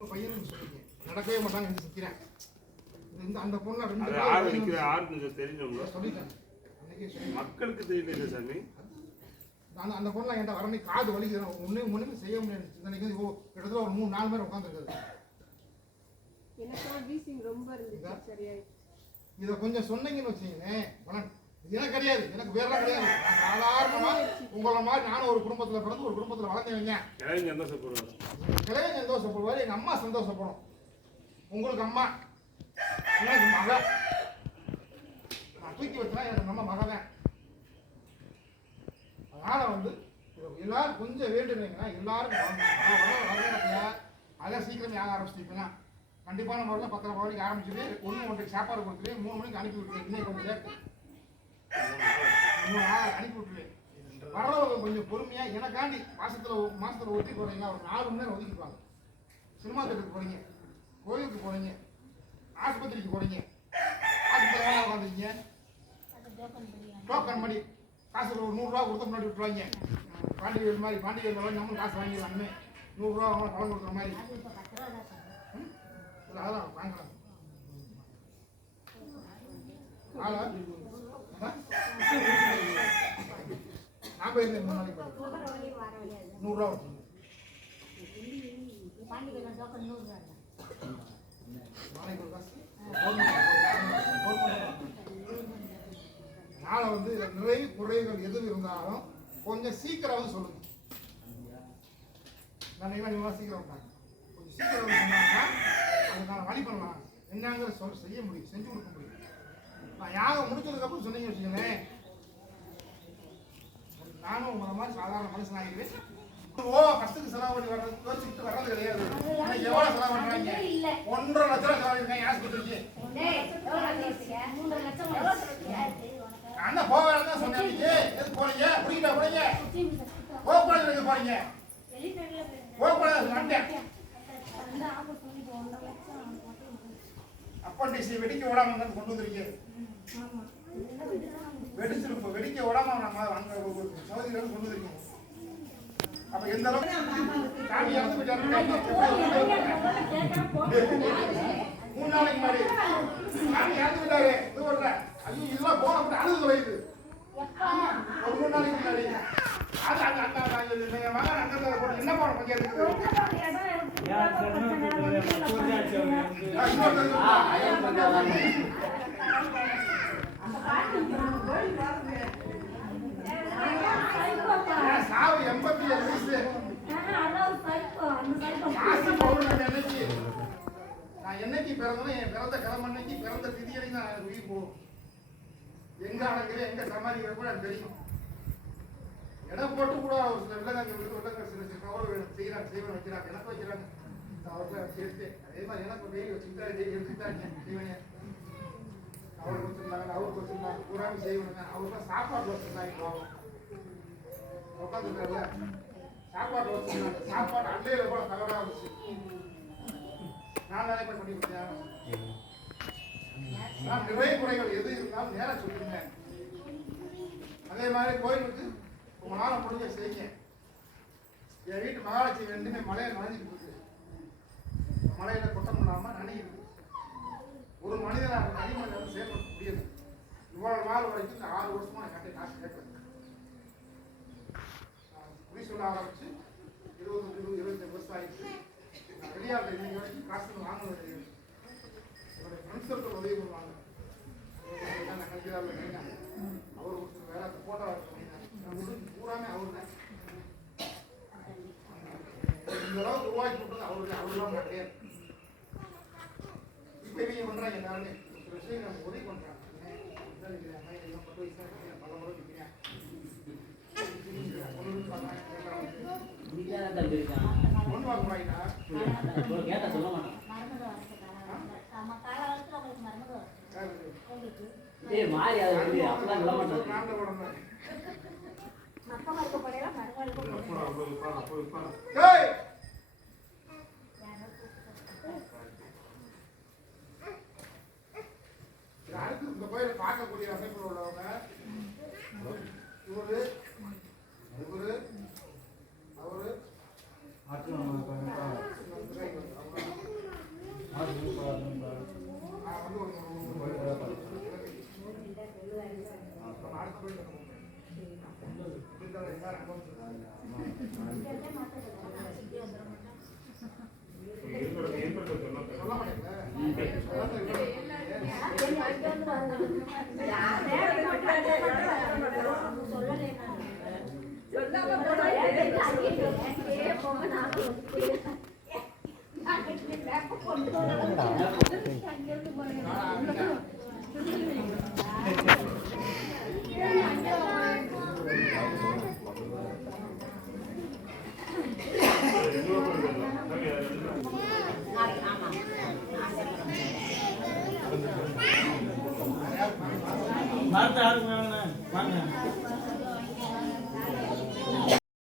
பையனுக்கு சொல்லிங்க நடக்கவே மாட்டாங்க நிற்கிறேன். இந்த அந்த பொண்ணு சொல்லிட்டேன் மக்களுக்கு தெரியல சாமி. அந்த பொண்ணு என்கிட்ட வரமே காது வலிக்கிறேன். ஒன்றுமே செய்ய முடியாது. சிந்தனைக்கு கிட்டத்தட்ட ஒரு 3-4 பேர் உட்காந்துருக்குது. இதை கொஞ்சம் சொன்னீங்கன்னு வச்சுக்கீங்க. எனக்கு கிடையாது, எனக்கு வேறெல்லாம் கிடையாது. சாதாரணமா உங்களை மாதிரி நானும் ஒரு குடும்பத்தில் பிறந்து ஒரு குடும்பத்தில் வளர்ந்தவங்க. கிளைய சந்தோஷப்படுவார், எங்க அம்மா சந்தோஷப்படும். உங்களுக்கு அம்மா, எனக்கு மக. நான் தூக்கி வச்சா எனக்கு நம்ம மகன். அதனால எல்லாரும் கொஞ்சம் வேண்டுனீங்கன்னா எல்லாருக்கும் அதான் சீக்கிரம் ஆக ஆரம்பிச்சிட்டீங்கன்னா கண்டிப்பான முறையில் 10:30 மணிக்கு ஆரம்பிச்சுட்டு 1 சாப்பாடு கொடுத்துட்டு 3 மணிக்கு அனுப்பி விட்டுருவேன். இன்னைக்கு கொஞ்சம் லேட்டு 3 நாள் அனுப்பி விட்டுருவேன். வரவங்க கொஞ்சம் பொறுமையா எனக்காண்டி மாசத்துல ஒட்டி போறீங்க. ஒரு 4 மணி நேரம் ஒதுக்கிடுவாங்க. சினிமா தேட்டருக்கு போறீங்க, கோயிலுக்கு போறீங்க, ஆஸ்பத்திரிக்கு போறீங்க, ஆஸ்பத்திரி உட்காந்துருக்கீங்க, டோக்கன் பண்ணி காசு ஒரு 100 ரூபா கொடுத்த முன்னாடி விட்டுருவாங்க. பாண்டிகை மாதிரி பாண்டிகை நம்மளும் காசு வாங்கிடலாமே. 100 ரூபா அவங்க பணம் கொடுக்குற மாதிரி அதெல்லாம் வாங்கலாம். நான் போயிருந்தேன் 3 நாளைக்கு 100 ரூபா நாளை நிறைய குறைகள் எது இருந்தாலும் கொஞ்சம் சீக்கிரம் சொல்லுங்க. நான் சீக்கிரம் கொஞ்சம் சீக்கிரம் சொன்னாங்கன்னா அதுக்கான வழி பண்ணலாம். என்னங்கிற செய்ய முடியும், செஞ்சு கொடுக்க முடியும். நான் யாகம் முடிச்சதுக்கப்புறம் சொன்னீங்க வச்சுக்கோங்களேன், நானும் உங்களை மாதிரி சாதாரண மனுஷன் ஆகிடுவேன். கஷ்டத்துக்கு செலவு பண்ணி யோசிச்சுட்டு வர்றது கிடையாது. எவ்வளவு செலவு பண்றாங்க? 1.5 லட்சம் செலவு இருக்காங்க ஆஸ்பத்திரிக்கு. அண்ணன் போக தான் சொன்னேன். எதுக்கு போறீங்க? குடிக்கிட்டா போறீங்க, போகக்கூடாது போறீங்க, போகக்கூடாது. அப்பண்டிஸ் வெடிக்க விடாம கொண்டு வந்துருக்கீங்க. வெடிச்சிருப்போம், வெடிக்க விடாம நம்ம அங்க சவுதியில கொண்டு வந்துருக்கீங்க. அப்ப எந்த அளவுக்கு சாமி இறந்து போயிட்டாரு. 3 நாளைக்கு முன்னாடி சாமி இறந்து போயிட்டாரு. இது வரல, ஐயோ இதெல்லாம் போன அழுது தொலையுது. ஒரு 3 நாளைக்கு முன்னாடி என் மகன் அங்க போட்டு என்ன போன பஞ்சாயத்து சாவு 87 வயசு. நான் என்னைக்கு பிறந்தனோ என் பிறந்த கிழமை அன்னைக்கு பிறந்த திதியனை நான் உயிர் போகும். எங்க அடங்குறேன், எங்க சமாதிக்கிற கூட எனக்கு தெரியும். இடம் போட்டு கூட ஒரு சில வில்லங்கள் சில கவலை வேணும் செய்வேன் வைக்கிறாங்க, எனக்கு வைக்கிறாங்க. அவர்களை சேர்த்து அதே மாதிரி எனக்கு டெய்லி வச்சுக்கிட்டாங்க செய்வனே. அவருக்கு வச்சிருந்தாங்க, அவருக்கு வச்சிருந்தாங்க, பூராமி செய்வனுங்க. அவருக்குலாம் சாப்பாடு வச்சிருந்தாங்க. உட்காந்துருக்காருல சாப்பாடு வச்சிருந்தாங்க. சாப்பாடு அண்டையில கூட தகவலாக இருந்துச்சு. நான் நிறைய பண்ணி கொடுத்தேன். நான் நிறைய குறைகள் எது இருந்தாலும் நேரம் சொல்லிருங்க. அதே மாதிரி கோயிலுக்கு உங்களால முடிஞ்ச செய்யுங்க. என் வீட்டு மகாலட்சுமி 2மே மலையை நனைஞ்சிட்டு இருக்கு. மலையில குட்டம் இல்லாம நனையுது. ஒரு மனிதனாக தனிமனிதன் செயல்படுத்த முடியாது. இவ்வளவு நாள் வரைக்கும் இந்த 6 வருஷமா நான் கட்டி காசு கேட்பேன். புரி சொல்ல ஆரம்பிச்சு 25 வருஷம் ஆயிடுச்சு. நான் வெளியாட்ட இன்னைக்கு வரைக்கும் காசு வாங்க கிடையாது. என்னுடைய ஃப்ரெண்ட்ஸ் உதவி பண்ணுவாங்க. அவர் கொடுத்து வேற போட்டோ பூராமே அவரு தான். இந்த அளவுக்கு உருவாக்கி கொடுத்தது அவருதான் கிடையாது. இப்ப இவங்க பண்றாங்க எல்லாருமே சில விஷயம் நம்ம உதவி பண்றாங்க. 10 வயசா பல முறை நிற்கிறேன். ஒன்று வாங்குவாங்களா கேட்டா சொல்ல மாட்டேன். மாறி அப்பதான் சொல்ல மாட்டேன். இந்த கோயிலை பார்க்கக்கூடிய அமைப்பில் உள்ளவங்க இவரு அவரு வாங்க